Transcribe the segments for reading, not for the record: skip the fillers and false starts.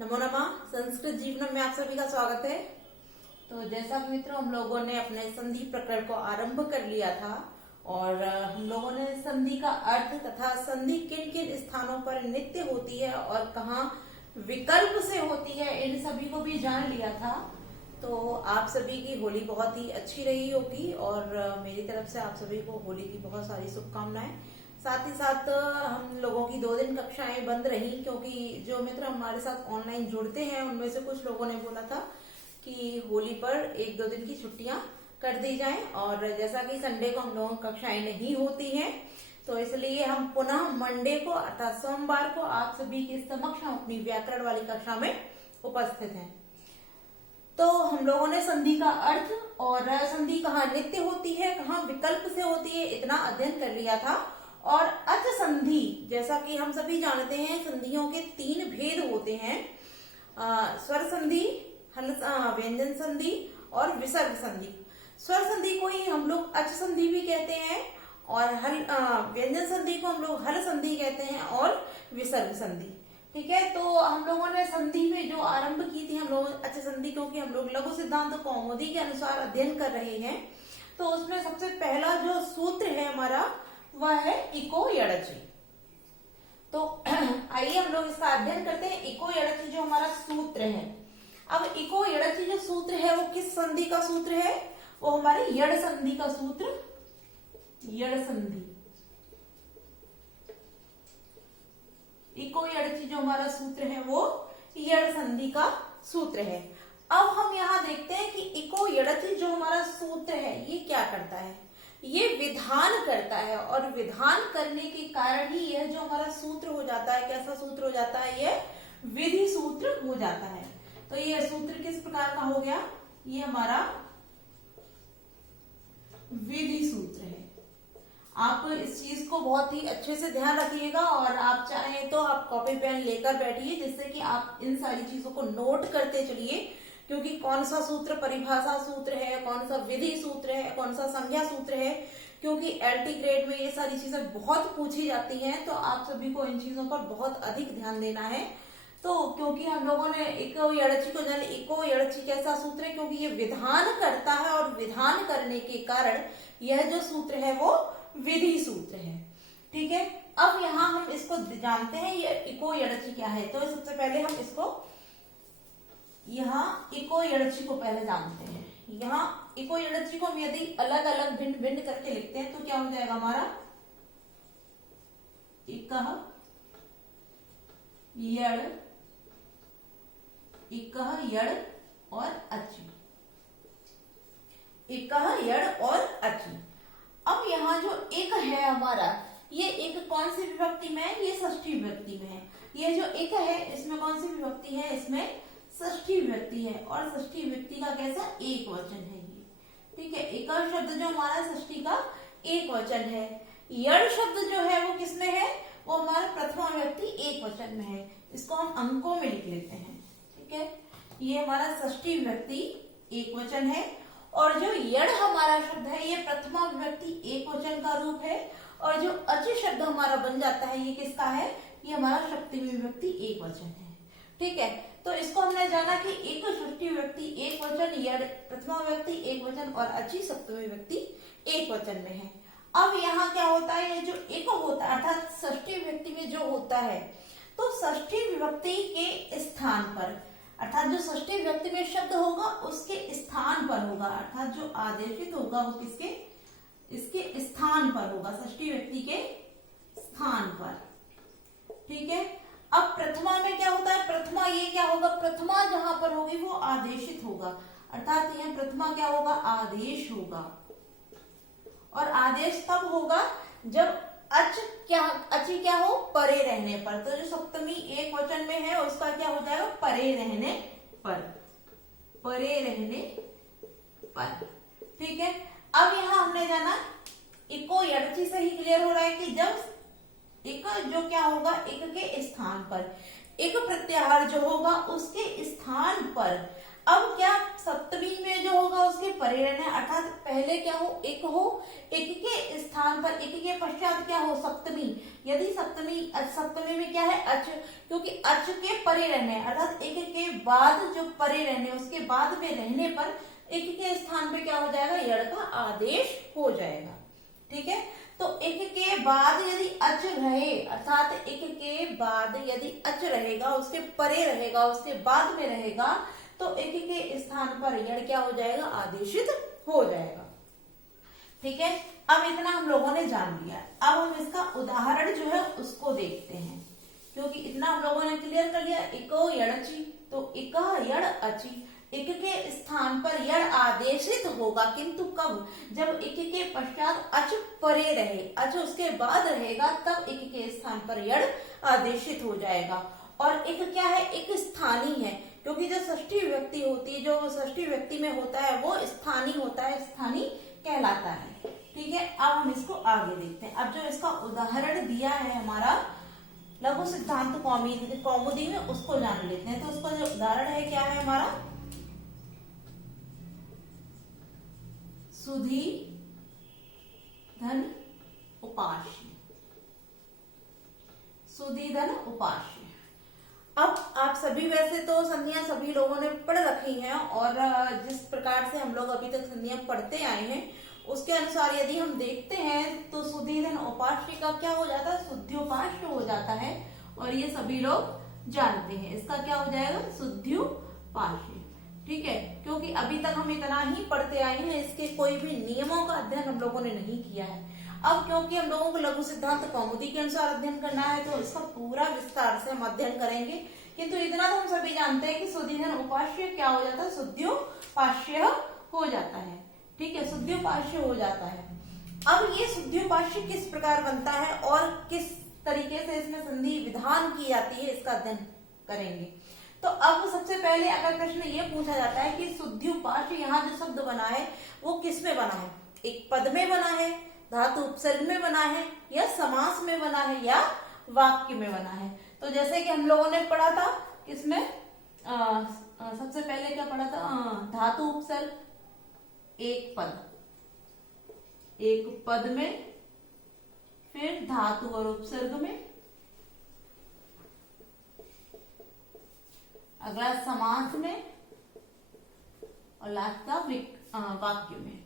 नमो नमः। संस्कृत जीवनम में आप सभी का स्वागत है। तो जैसा कि मित्रों, हम लोगों ने अपने संधि प्रकरण को आरंभ कर लिया था और हम लोगों ने संधि का अर्थ तथा संधि किन किन स्थानों पर नित्य होती है और कहाँ विकल्प से होती है, इन सभी को भी जान लिया था। तो आप सभी की होली बहुत ही अच्छी रही होगी और मेरी तरफ से आप सभी को होली की बहुत सारी शुभकामनाएं। साथ ही साथ हम लोगों की 2 दिन कक्षाएं बंद रही, क्योंकि जो मित्र हमारे साथ ऑनलाइन जुड़ते हैं उनमें से कुछ लोगों ने बोला था कि होली पर 1-2 दिन की छुट्टियां कर दी जाएं, और जैसा कि संडे को हम लोगों की कक्षाएं नहीं होती हैं, तो इसलिए हम पुनः मंडे को अर्थात सोमवार को आप सभी के समक्ष हम अपनी व्याकरण वाली कक्षा में उपस्थित हैं। तो हम लोगों ने संधि का अर्थ और संधि कहाँ नित्य होती है, कहाँ विकल्प से होती है, इतना अध्ययन कर लिया था। और अच संधि, जैसा कि हम सभी जानते हैं, संधियों के 3 भेद होते हैं, स्वर संधि, व्यंजन संधि और विसर्ग संधि। स्वर संधि को ही हम लोग अच संधि भी कहते हैं और व्यंजन संधि को हम लोग हल संधि कहते हैं और विसर्ग संधि। ठीक है, तो हम लोगों ने संधि में जो आरंभ की थी, हम लोग अच संधि, क्योंकि हम लोग लघु सिद्धांत कौमुदी के अनुसार अध्ययन कर रहे हैं, तो उसमें सबसे पहला जो सूत्र है हमारा वह है इको यड़चि। तो आइए हम लोग इसका अध्ययन करते हैं। इको यड़चि जो हमारा सूत्र है, अब इको यड़चि जो सूत्र है वो किस संधि का सूत्र है? वो हमारे यड़ संधि का सूत्र, यड़ संधि। इको यड़चि जो हमारा सूत्र है वो यड़ संधि का सूत्र है। अब हम यहां देखते हैं कि इको यड़चि जो हमारा सूत्र है ये क्या करता है? ये विधान करता है, और विधान करने के कारण ही यह जो हमारा सूत्र हो जाता है, कैसा सूत्र हो जाता है? यह विधि सूत्र हो जाता है। तो ये सूत्र किस प्रकार का हो गया? ये हमारा विधि सूत्र है। आप इस चीज को बहुत ही अच्छे से ध्यान रखिएगा, और आप चाहें तो आप कॉपी पेन लेकर बैठिए, जिससे कि आप इन सारी चीजों को नोट करते चलिए, क्योंकि कौन सा सूत्र परिभाषा सूत्र है, कौन सा विधि सूत्र है, कौन सा संज्ञा सूत्र है, क्योंकि एलटी ग्रेड में ये सारी चीजें बहुत पूछी जाती हैं, तो आप सभी को इन चीजों पर बहुत अधिक ध्यान देना है। तो क्योंकि हम लोगों ने इको यड़चि को जाने, इको यड़चि कैसा सूत्र है? क्योंकि ये विधान करता है, और विधान करने के कारण यह जो सूत्र है वो विधि सूत्र है। ठीक है, अब यहाँ हम इसको जानते हैं ये इको यड़चि क्या है। तो सबसे पहले हम इसको यहाँ इको यड़चि को पहले जानते हैं। यहाँ इको यड़चि को हम यदि अलग अलग भिन्न भिन्न करके लिखते हैं तो क्या हो जाएगा हमारा? इकह यड़, इकह यड़ और अचि, इकह यड़ और अचि। अब यहाँ जो एक है हमारा, ये एक कौन सी विभक्ति में है? ये षष्ठी विभक्ति में है। ये जो एक है इसमें कौन सी विभक्ति है? इसमें षष्ठी विभक्ति है, और षष्ठी विभक्ति का कैसा? एक वचन है ये। ठीक है, एक शब्द जो हमारा षष्ठी का एक वचन है। यड़ शब्द जो है वो किसमें है? वो हमारा प्रथमा विभक्ति एक वचन में है। इसको हम अंकों में लिख लेते हैं। ठीक है, ये हमारा षष्ठी विभक्ति एक वचन है, और जो यड़ हमारा शब्द है ये प्रथमा विभक्ति एक वचन का रूप है, और जो अच शब्द हमारा बन जाता है ये किसका है? ये हमारा सप्तमी विभक्ति एक वचन है। ठीक है, तो इसको हमने जाना कि एक षष्ठी विभक्ति एक वचन, यड़ प्रथमा विभक्ति एक वचन और अचि सप्तमी विभक्ति एक वचन में है। अब यहाँ क्या होता है? ये जो एक होता है अर्थात षष्ठी विभक्ति में जो होता है, तो षष्ठी विभक्ति के स्थान पर, अर्थात जो षष्ठी विभक्ति में शब्द होगा उसके स्थान पर होगा, अर्थात जो आदेशित होगा वो किसके? इसके स्थान पर होगा, षष्ठी विभक्ति के स्थान पर। ठीक है, अब प्रथमा में क्या होता है? प्रथमा ये क्या होगा? प्रथमा जहां पर होगी वो आदेशित होगा, अर्थात यह प्रथमा क्या होगा? आदेश होगा। और आदेश तब होगा जब अचि क्या हो? परे रहने पर। तो जो सप्तमी एक वचन में है उसका क्या हो जाएगा? परे रहने पर, परे रहने पर। ठीक है, अब यहाँ हमने जाना इको यड़चि से ही क्लियर हो रहा है कि जब एक जो क्या होगा? एक के स्थान पर, एक प्रत्याहार जो होगा उसके स्थान पर अब क्या सप्तमी में जो होगा उसके परे रहना है, अर्थात पहले क्या हो, एक के स्थान पर, एक के पश्चात क्या हो, सप्तमी। यदि सप्तमी में क्या है, अच, क्योंकि अच के परे रहने, अर्थात एक के बाद जो परे रहने, उसके बाद में रहने पर एक के स्थान पे क्या हो जाएगा, यड़ का आदेश हो जाएगा। ठीक है, तो एक के बाद यदि अच रहे, अर्थात एक के बाद यदि अच रहेगा, उसके परे रहेगा, उसके बाद में रहेगा, तो एक के स्थान पर यड़ क्या हो जाएगा, आदेशित हो जाएगा। ठीक है, अब इतना हम लोगों ने जान लिया। अब हम इसका उदाहरण जो है उसको देखते हैं, क्योंकि इतना हम लोगों ने क्लियर कर लिया। इको यड़ची, तो इका यड़ अची, एक के स्थान पर यड़ आदेशित होगा, किंतु कब, जब एक के पश्चात अच परे रहे, अच उसके बाद रहेगा, तब एक के स्थान पर यड़ आदेशित हो जाएगा। और एक क्या है, एक स्थानीय है, क्योंकि जो षष्ठी विभक्ति होती है, जो षष्ठी विभक्ति में होता है वो स्थानीय होता है, स्थानीय कहलाता है। ठीक है, अब हम इसको आगे देखते हैं। अब जो इसका उदाहरण दिया है हमारा लघु सिद्धांत कौमुदी में, उसको जान लेते हैं। तो उसका जो उदाहरण है क्या है हमारा, सुधी धन उपास्य, सुधी धन उपास्य। अब आप सभी वैसे तो संधियां सभी लोगों ने पढ़ रखी हैं, और जिस प्रकार से हम लोग अभी तक संधियां पढ़ते आए हैं उसके अनुसार यदि हम देखते हैं तो सुधी धन उपास्य का क्या हो जाता है, शुद्ध्युपास्य हो जाता है, और ये सभी लोग जानते हैं। इसका क्या हो जाएगा, शुद्ध्युपास्य। ठीक है, क्योंकि अभी तक हम इतना ही पढ़ते आए हैं, इसके कोई भी नियमों का अध्ययन हम लोगों ने नहीं किया है। अब क्योंकि हम लोगों को लघु सिद्धांत कौमुदी के अनुसार अध्ययन करना है, तो इसका पूरा विस्तार से हम अध्ययन करेंगे। किंतु इतना तो हम सभी जानते हैं कि सुधी धन उपास्य क्या हो जाता है, शुद्ध्युपास्य हो जाता है। ठीक है, शुद्ध्युपास्य हो जाता है। अब ये शुद्ध्युपास्य किस प्रकार बनता है और किस तरीके से इसमें संधि विधान की जाती है, इसका अध्ययन करेंगे। तो अब सबसे पहले अगर प्रश्न ये पूछा जाता है कि शुद्ध्युपास्य, यहाँ जो शब्द बना है वो किस में बना है, एक पद में बना है, धातु उपसर्ग में बना है, या समास में बना है, या वाक्य में बना है। तो जैसे कि हम लोगों ने पढ़ा था किसमें, सबसे पहले क्या पढ़ा था, धातु उपसर्ग, एक पद में, फिर धातु और उपसर्ग में, अगला समास में, और लास्ट का वाक्य में।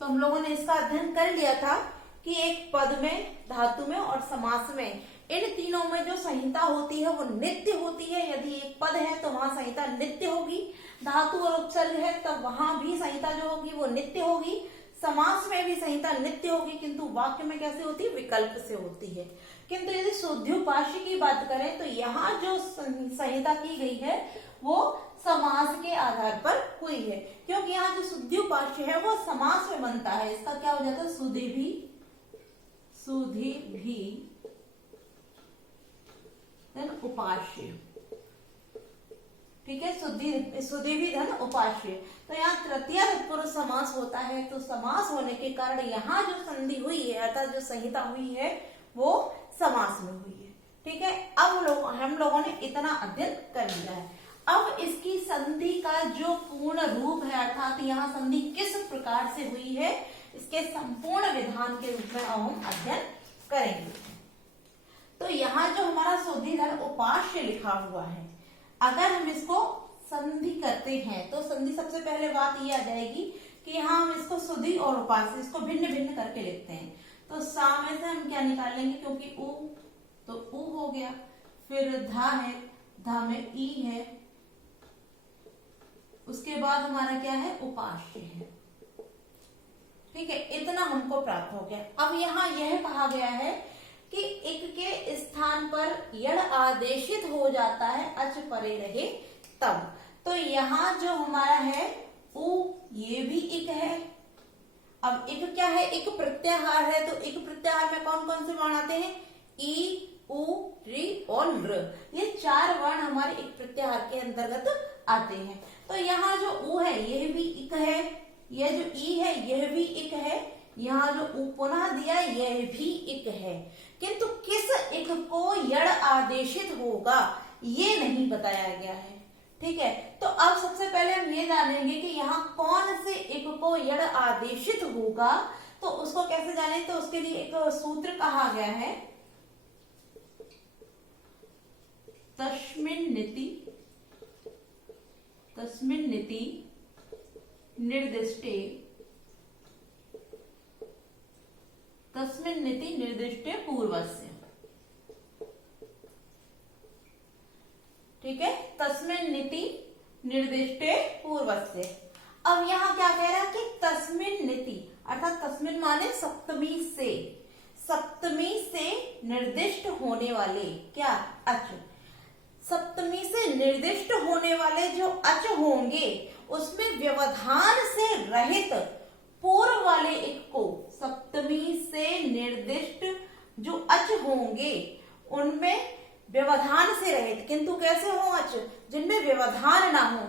तो हम लोगों ने इसका अध्ययन कर लिया था कि एक पद में, धातु में और समास में, इन तीनों में जो संहिता होती है वो नित्य होती है। यदि एक पद है तो वहां संहिता नित्य होगी, धातु और उपसर्ग है तब वहां भी संहिता जो होगी वो नित्य होगी, समास में भी संहिता नित्य होगी, किंतु वाक्य में कैसे होती है, विकल्प से होती है। किंतु यदि शुद्ध्युपास्य की बात करें तो यहाँ जो संहिता की गई है वो समास के आधार पर हुई है, क्योंकि यहाँ जो शुद्ध्युपास्य है वो समास में बनता है। इसका क्या हो जाता है, सुधी भी धन उपास्य। ठीक है, सुधी भी धन उपास्य। तो यहाँ तृतीया तत्पुरुष समास होता है, तो समास होने के कारण यहाँ जो संधि हुई है, अर्थात जो संहिता हुई है वो समास में हुई है। ठीक है, अब हम लोगों ने इतना अध्ययन कर लिया है। अब इसकी संधि का जो पूर्ण रूप है, अर्थात यहाँ संधि किस प्रकार से हुई है, इसके संपूर्ण विधान के रूप में अब हम अध्ययन करेंगे। तो यहाँ जो हमारा सुधी धन उपास्य लिखा हुआ है, अगर हम इसको संधि करते हैं तो संधि सबसे पहले बात ये आ जाएगी कि यहाँ हम इसको सुधी और उपास्य, इसको भिन्न भिन्न करके लिखते हैं। तो सा में से हम क्या निकाल लेंगे, क्योंकि उ, तो उ हो गया, फिर धा है, धा में ई है, उसके बाद हमारा क्या है, उपास्य है। ठीक है, इतना हमको प्राप्त हो गया। अब यहाँ यह कहा गया है कि एक के स्थान पर यड़ आदेशित हो जाता है, अच परे रहे तब। तो यहाँ जो हमारा है उ, ये भी एक है। अब एक क्या है, एक प्रत्याहार है, तो एक प्रत्याहार में कौन कौन से वर्ण आते हैं, ई, उ, री और लृ। ये चार वर्ण हमारे एक प्रत्याहार के अंतर्गत आते हैं। तो यहाँ जो उ है यह भी एक है, यह जो ई है यह भी एक है, यहाँ जो उ पुनः दिया यह भी एक है, किंतु किस एक को यड़ आदेशित होगा ये नहीं बताया गया है। ठीक है, तो अब सबसे पहले हम ये जानेंगे कि यहाँ कौन से एक को यड़ आदेशित होगा, तो उसको कैसे जाने, तो उसके लिए एक सूत्र कहा गया है, तस्मिन् नीति निर्दिष्टे पूर्वस्य। ठीक है, तस्मिन् नीति निर्दिष्टे पूर्वस्य। अब यहाँ क्या कह रहा है कि तस्मिन् नीति, अर्थात तस्मिन् माने सप्तमी से निर्दिष्ट होने वाले क्या अच, सप्तमी से निर्दिष्ट होने वाले जो अच होंगे उसमें व्यवधान से रहित पूर्व वाले एक को, सप्तमी से निर्दिष्ट जो अच होंगे उनमें व्यवधान से रहित, किंतु कैसे हो अच, जिनमें व्यवधान ना हो,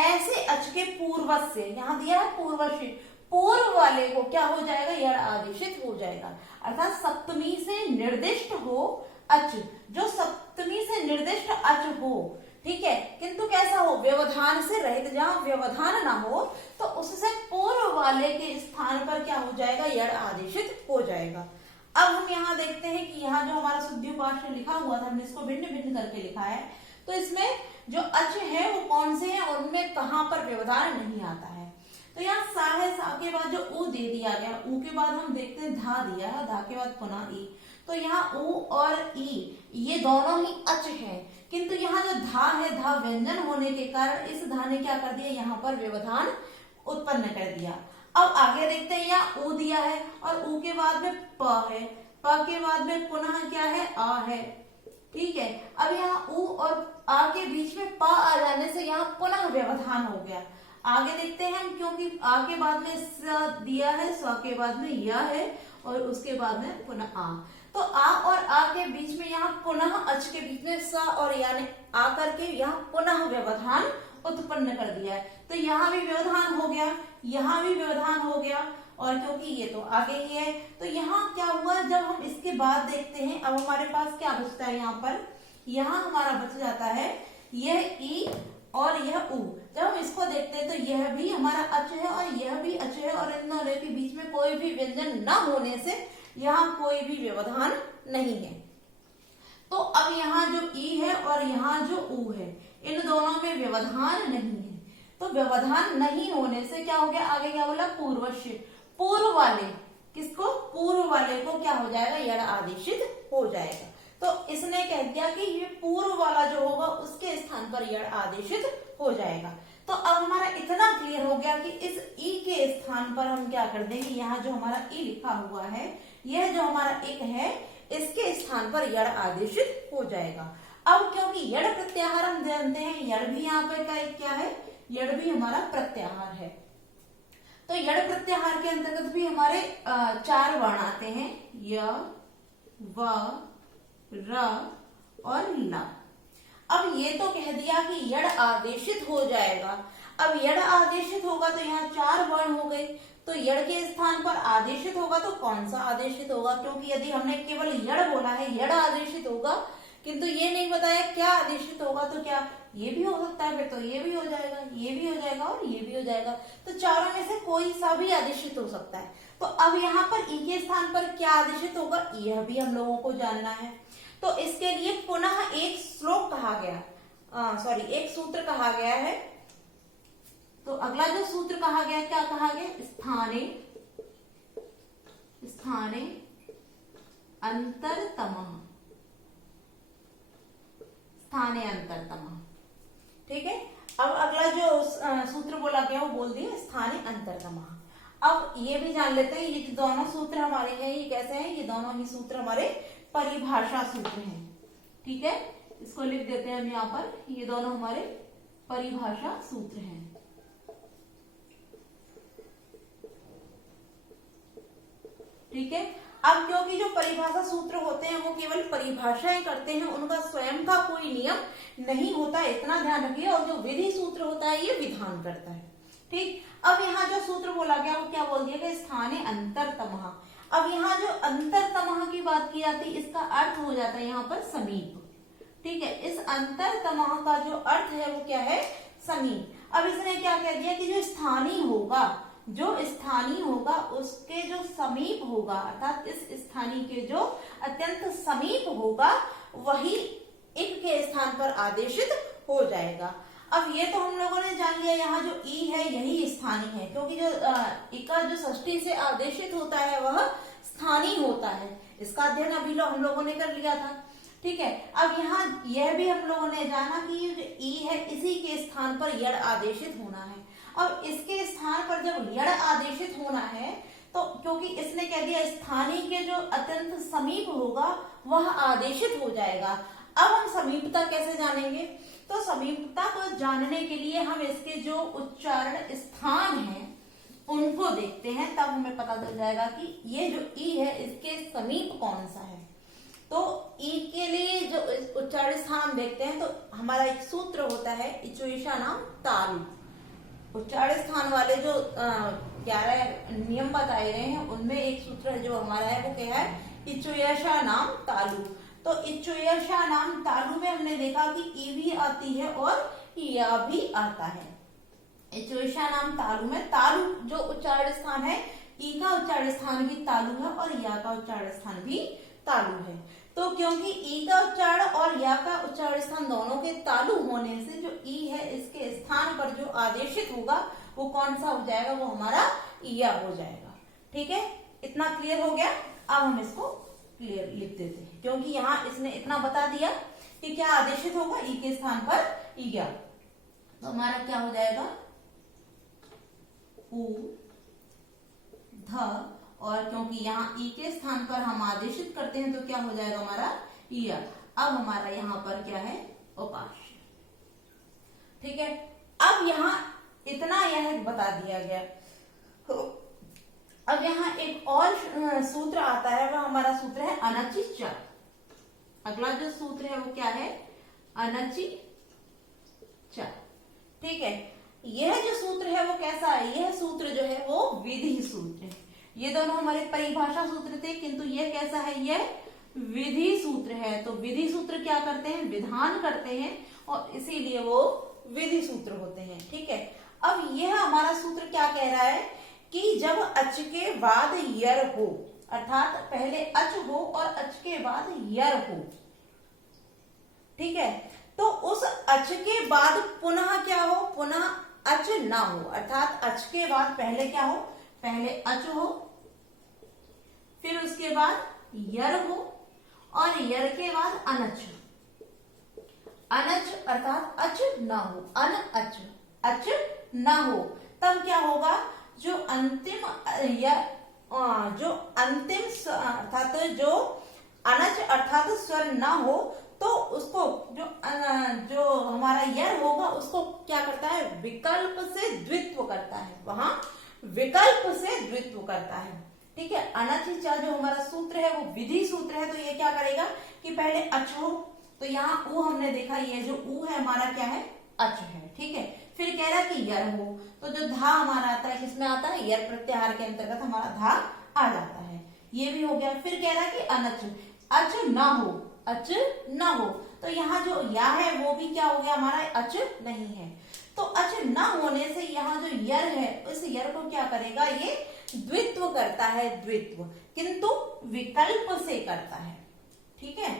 ऐसे अच के पूर्व से, यहां दिया है पूर्वस्य, पूर्व वाले को क्या हो जाएगा, यड़ आदेशित हो जाएगा। अर्थात सप्तमी से निर्दिष्ट हो अच, जो सप्तमी से निर्दिष्ट अच हो, ठीक है, किंतु कैसा हो, व्यवधान से रहित, जहां व्यवधान ना हो तो उससे पूर्व वाले के स्थान पर क्या हो जाएगा, यड़ आदेशित हो जाएगा। अब हम यहाँ देखते हैं कि यहाँ जो हमारा शुद्धिपाठ लिखा हुआ था, हमने इसको भिन्न भिन्न करके लिखा है, तो इसमें जो अच है वो कौन से हैं और उनमें कहां पर व्यवधान नहीं आता है। तो यहाँ सा है, सा के बाद जो ऊ दे दिया गया, ऊ के बाद हम देखते हैं धा दिया है, धा के बाद पुनः ई, तो यहाँ ऊ और ई ये दोनों ही अच है, किंतु यहाँ जो धा है, धा व्यंजन होने के कारण इस धा ने क्या कर दिया, यहाँ पर व्यवधान उत्पन्न कर दिया। अब आगे देखते हैं, यहाँ ऊ दिया है और ऊ के बाद में प है, प के बाद में पुनः क्या है, आ है, ठीक है। अब यहाँ ऊ और आ के बीच में प आ जाने से यहाँ पुनः व्यवधान हो गया। आगे देखते हैं हम, क्योंकि आ के बाद में स दिया है, स के बाद में या है और उसके बाद में पुनः आ, तो आ और आ के बीच में यहाँ पुनः अच के बीच में स और या ने आ करके यहाँ पुनः व्यवधान उत्पन्न कर दिया है, तो यहाँ भी व्यवधान हो गया, यहाँ भी व्यवधान हो गया, और क्योंकि ये तो आगे ही है, तो यहाँ क्या हुआ, जब हम इसके बाद देखते हैं, अब हमारे पास क्या बचता है, यहाँ पर, यहाँ हमारा बच जाता है यह ई और यह ऊ। जब हम इसको देखते हैं तो यह भी हमारा अच है और यह भी अच है, और इन दोनों के बीच में कोई भी व्यंजन न होने से यहाँ कोई भी व्यवधान नहीं है। तो अब यहाँ जो ई है और यहाँ जो ऊ है, इन दोनों में व्यवधान नहीं है, तो व्यवधान नहीं होने से क्या हो गया, आगे क्या बोला, पूर्वस्य, पूर्व वाले, किसको, पूर्व वाले को क्या हो जाएगा, यड़ आदेशित हो जाएगा। तो इसने कह दिया कि ये पूर्व वाला जो होगा उसके स्थान पर यड़ आदेशित हो जाएगा। तो अब हमारा इतना क्लियर हो गया कि इस ई के स्थान पर हम क्या कर देंगे, यहाँ जो हमारा ई लिखा हुआ है, यह जो हमारा एक है, इसके स्थान पर यड़ आदेशित हो जाएगा। अब क्योंकि यड़ प्रत्याहार हम जानते हैं, यड़ भी यहाँ पे क्या है, यड़ भी हमारा प्रत्याहार है, तो यड़ प्रत्याहार के अंतर्गत भी हमारे 4 वर्ण आते हैं, य, व, र और ला। अब ये तो कह दिया कि यड़ आदेशित हो जाएगा। अब यड़ आदेशित होगा तो यहाँ 4 वर्ण हो गए, तो यड़ के स्थान पर आदेशित होगा तो कौन सा आदेशित होगा, क्योंकि यदि हमने केवल यड़ बोला है यड़ आदेशित होगा, किंतु ये नहीं बताया क्या आदेशित होगा, तो क्या ये भी हो सकता है, फिर तो ये भी हो जाएगा, ये भी हो जाएगा और ये भी हो जाएगा, तो चारों में से कोई सा भी आदेशित हो सकता है। तो अब यहाँ पर ई के स्थान पर क्या आदेशित होगा, यह भी हम लोगों को जानना है। तो इसके लिए पुनः एक श्लोक कहा गया, एक सूत्र कहा गया है। तो अगला जो सूत्र कहा गया, क्या कहा गया, स्थाने स्थाने अंतरतमः, स्थाने अंतरतमः, ठीक है। अब अगला जो सूत्र बोला गया वो बोल दिया स्थाने अंतरतमः। अब ये भी जान लेते हैं, ये दोनों सूत्र हमारे हैं, ये कैसे हैं, ये दोनों ही सूत्र हमारे परिभाषा सूत्र हैं, ठीक है। इसको लिख देते हैं हम यहाँ पर, ये दोनों हमारे परिभाषा सूत्र हैं, ठीक है। अब क्योंकि जो परिभाषा सूत्र होते हैं वो केवल परिभाषाएं करते हैं, उनका स्वयं का कोई नियम नहीं होता, इतना ध्यान रखिए, और जो विधि सूत्र होता है ये विधान करता है, ठीक। अब यहाँ जो सूत्र बोला गया वो क्या बोल दिया गया, स्थाने अंतरतमः। अब यहाँ जो अंतरतमः की बात की जाती है, इसका अर्थ हो जाता है यहाँ पर समीप, ठीक है, इस अंतरतमः का जो अर्थ है वो क्या है, समीप। अब इसने क्या कह दिया कि जो स्थानीय होगा उसके जो समीप होगा, अर्थात इस स्थानीय के जो अत्यंत समीप होगा वही इक के स्थान पर आदेशित हो जाएगा। अब ये तो हम लोगों ने जान लिया, यहाँ जो ई है यही स्थानीय है, क्योंकि जो इका जो षष्ठी से आदेशित होता है वह स्थानीय होता है। इसका अध्ययन अभी हम लोगों ने कर लिया था। ठीक है, अब यहाँ यह भी हम लोगों ने जाना कि ये जो ई है इसी के स्थान पर यड़ आदेशित होना है। अब इसके स्थान पर जब यड़ आदेशित होना है तो क्योंकि इसने कह दिया स्थानीय के जो अत्यंत समीप होगा वह आदेशित हो जाएगा। अब हम समीपता कैसे जानेंगे, तो समीपता को जानने के लिए हम इसके जो उच्चारण स्थान हैं उनको देखते हैं, तब हमें पता चल जाएगा कि ये जो ई है इसके समीप कौन सा है। तो ई के लिए जो उच्चारण स्थान हम देखते हैं तो हमारा एक सूत्र होता है इचुएशा नाम तालु। उच्चारण स्थान वाले जो 11 नियम बताए गए हैं उनमें एक सूत्र जो हमारा है वो क्या है, इचुएशा नाम तालु। तो इचुएशा नाम तालु में हमने देखा कि ई भी आती है और या भी आता है। इचुएशा नाम तालु में तालु जो उच्चारण स्थान है, ई का उच्चारण स्थान भी तालु है और या का उच्चारण स्थान भी तालु है। तो क्योंकि ई का उच्चारण और या का उच्चारण स्थान दोनों के तालु होने से जो ई है इसके स्थान पर जो आदेशित होगा वो कौन सा हो जाएगा, वो हमारा या हो जाएगा। ठीक है, इतना क्लियर हो गया। अब हम इसको क्लियर लिख देते हैं, क्योंकि यहाँ इसने इतना बता दिया कि क्या आदेशित होगा, ई के स्थान पर या। तो हमारा क्या हो जाएगा, उ ध, और क्योंकि यहाँ ई के स्थान पर हम आदेशित करते हैं तो क्या हो जाएगा हमारा या। अब हमारा यहाँ पर क्या है, उपास्य। ठीक है, अब यहाँ इतना यह बता दिया गया। अब यहाँ एक और सूत्र आता है, वह हमारा सूत्र है अनचि च। अगला जो सूत्र है वो क्या है, अनचि च। ठीक है, यह जो सूत्र है वो कैसा है, यह सूत्र जो है वो विधि सूत्र है। ये दोनों हमारे परिभाषा सूत्र थे, किंतु यह कैसा है, यह विधि सूत्र है। तो विधि सूत्र क्या करते हैं, विधान करते हैं, और इसीलिए वो विधि सूत्र होते हैं। ठीक है, अब यह हमारा सूत्र क्या कह रहा है कि जब अच के बाद यर हो, अर्थात पहले अच हो और अच के बाद यर हो, ठीक है, तो उस अच के बाद पुनः क्या हो, पुनः अच ना हो, अर्थात अच के बाद पहले क्या हो, पहले अच हो, फिर उसके बाद यर हो, और यर के बाद अनच। अनच अर्थात अच ना हो, अन अच, अच ना हो, तब क्या होगा, जो अंतिम अर्थात जो अनच अर्थात स्वर ना हो तो उसको जो हमारा यर होगा उसको क्या करता है, विकल्प से द्वित्व करता है, वहां विकल्प से द्वित्व करता है। ठीक है, अनचिचा जो हमारा सूत्र है वो विधि सूत्र है। तो ये क्या करेगा कि पहले अच हो, तो यहाँ ऊ हमने देखा, ये जो ऊ है हमारा क्या है, अच है। ठीक है, फिर कह रहा कि यर हो, तो जो धा हमारा आता है किसमें आता है, यर प्रत्याहार के अंतर्गत हमारा धा आ जाता है, ये भी हो गया। फिर कह रहा कि अनच, अच ना हो, अच ना हो, तो यहाँ जो या है वो भी क्या हो गया हमारा, अच नहीं है। तो अच न होने से यहाँ जो यर है उस यर को क्या करेगा, ये द्वित्व करता है, द्वित्व, किंतु विकल्प से करता है। ठीक है,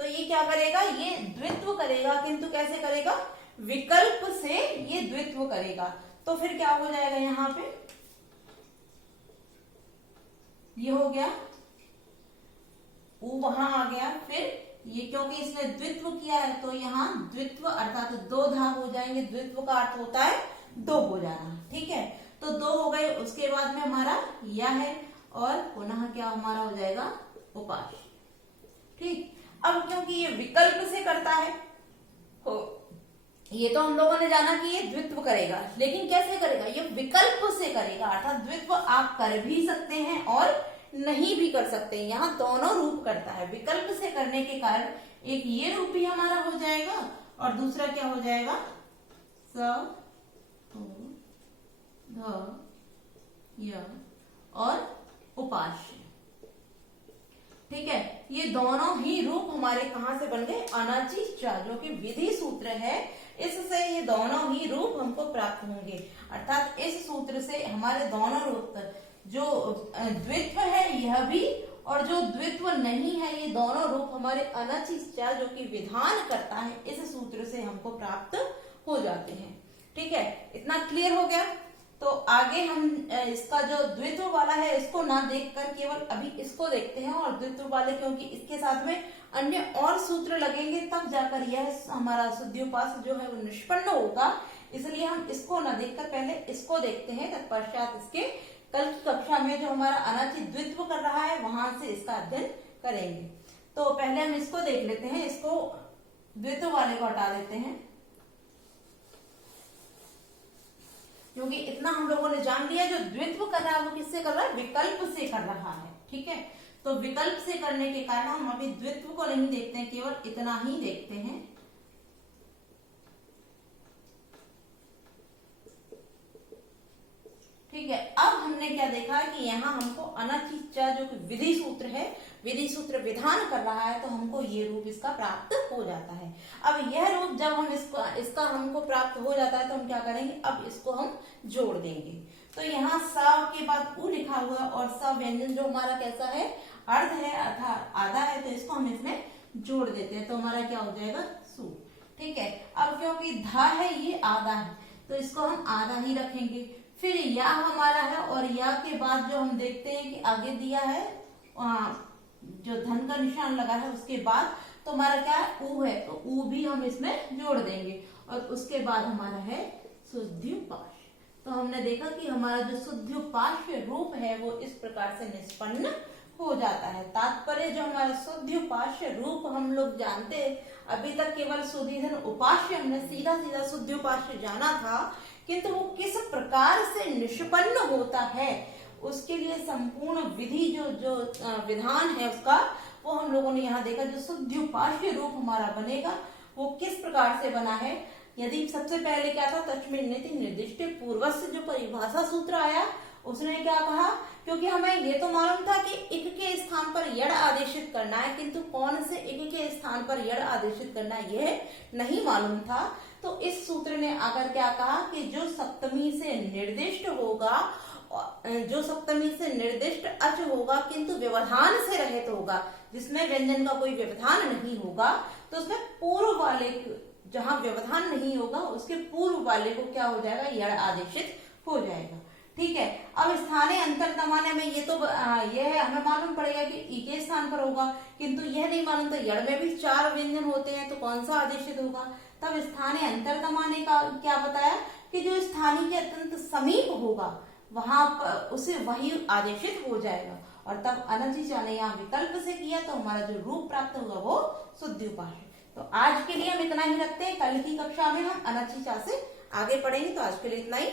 तो ये क्या करेगा, ये द्वित्व करेगा, किंतु कैसे करेगा, विकल्प से ये द्वित्व करेगा। तो फिर क्या हो जाएगा, यहाँ पे ये हो गया, ऊ वहां आ गया, फिर ये क्योंकि इसने द्वित्व किया है तो यहाँ द्वित्व अर्थात दो धा हो जाएंगे। द्वित्व का अर्थ होता है दो हो जाना। ठीक है, तो दो हो गए, उसके बाद में हमारा या है, और पुनः क्या हमारा हो जाएगा, उपास्य। ठीक, अब क्योंकि ये विकल्प से करता है, ये तो हम लोगों ने जाना कि ये द्वित्व करेगा, लेकिन कैसे करेगा, ये विकल्प से करेगा, अर्थात द्वित्व आप कर भी सकते हैं और नहीं भी कर सकते हैं, यहाँ दोनों रूप करता है। विकल्प से करने के कारण एक ये रूप ही हमारा हो जाएगा और दूसरा क्या हो जाएगा, स ध य और उपास्य। ठीक है, ये दोनों ही रूप हमारे कहाँ से बन गए, अनची चा, जो कि विधि सूत्र है, इससे ये दोनों ही रूप हमको प्राप्त होंगे। अर्थात इस सूत्र से हमारे दोनों रूप, जो द्वित्व है यह भी और जो द्वित्व नहीं है, ये दोनों रूप हमारे अनची चा जो कि विधान करता है, इस सूत्र से हमको प्राप्त हो जाते हैं। ठीक है, इतना क्लियर हो गया। तो आगे हम इसका जो द्वित्व वाला है इसको ना देखकर केवल अभी इसको देखते हैं, और द्वित्व वाले क्योंकि इसके साथ में अन्य और सूत्र लगेंगे तब जाकर यह हमारा शुद्ध्युपास जो है वो निष्पन्न होगा, इसलिए हम इसको ना देखकर पहले इसको देखते हैं, तत्पश्चात इसके कल की कक्षा में जो हमारा अनाचित द्वित्व कर रहा है वहां से इसका अध्ययन करेंगे। तो पहले हम इसको देख लेते हैं, इसको द्वित्व वाले को हटा देते हैं, क्योंकि इतना हम लोगों ने जान लिया जो द्वित्व कर रहा है वो किससे कर रहा है, विकल्प से कर रहा है। ठीक है, तो विकल्प से करने के कारण हम अभी द्वित्व को नहीं देखते हैं, केवल इतना ही देखते हैं। ठीक है, अब हमने क्या देखा है कि यहाँ हमको अनचिचा जो कि विधि सूत्र है, विधि सूत्र विधान कर रहा है, तो हमको ये रूप इसका प्राप्त हो जाता है। अब यह रूप जब हम इसका हमको प्राप्त हो जाता है तो हम क्या करेंगे, अब इसको हम जोड़ देंगे। तो यहाँ स के बाद उ लिखा हुआ है और स व्यंजन जो हमारा कैसा है, अर्ध है अर्थात आधा है, तो इसको हम इसमें जोड़ देते हैं, तो हमारा क्या हो जाएगा, सु। ठीक है, अब क्योंकि धा है ये आधा है तो इसको हम आधा ही रखेंगे। फिर या हमारा है और या के बाद जो हम देखते हैं कि आगे दिया है जो धन का निशान लगा है उसके बाद तो हमारा क्या है, ऊ है, तो ऊ भी हम इसमें जोड़ देंगे। और उसके बाद हमारा है शुद्ध्युपास्य। तो हमने देखा कि हमारा जो शुद्ध्युपास्य रूप है वो इस प्रकार से निष्पन्न हो जाता है। तात्पर्य जो हमारा शुद्ध्युपास्य रूप हम लोग जानते, अभी तक केवल शुद्धिधन उपास्य हमने सीधा सीधा शुद्ध्युपास्य जाना था, किंतु वो किस प्रकार से निष्पन्न होता है उसके लिए संपूर्ण विधि जो विधान है उसका वो हम लोगों ने यहाँ देखा। जो शुद्ध्युपास्य रूप हमारा बनेगा वो किस प्रकार से बना है, यदि सबसे पहले क्या था, तस्मिन् नीति निर्दिष्ट पूर्वस्य जो परिभाषा सूत्र आया उसने क्या कहा, क्योंकि हमें ये तो मालूम था कि इक के स्थान पर यड़ आदेशित करना है, किंतु कौन से इक के स्थान पर यड़ आदेशित करना है यह नहीं मालूम था। तो इस सूत्र ने आकर क्या कहा कि जो सप्तमी से निर्दिष्ट होगा, जो सप्तमी से निर्दिष्ट अच होगा किंतु व्यवधान से रहित होगा, जिसमें व्यंजन का कोई व्यवधान नहीं होगा, तो उसमें पूर्व वाले जहां व्यवधान नहीं होगा उसके पूर्व वाले को क्या हो जाएगा, यड़ आदेशित हो जाएगा। ठीक है, अब स्थानीय अंतर दमाने में ये तो यह हमें मालूम पड़ेगा कि ई के स्थान पर होगा, किंतु यह नहीं मालूम था यड़ में भी 4 व्यंजन होते हैं तो कौन सा आदेशित होगा। तब स्थानीय अंतर दमाने का क्या बताया कि जो स्थानीय के अत्यंत समीप होगा वहां पर उसे वही आदेशित हो जाएगा। और तब अनचिचा ने यहाँ विकल्प से किया तो हमारा जो रूप प्राप्त होगा वो शुद्ध्युपास्य। तो आज के लिए हम इतना ही रखते हैं, कल की कक्षा में हम अनचिचा से आगे पढ़ेंगे। तो आज के लिए इतना ही।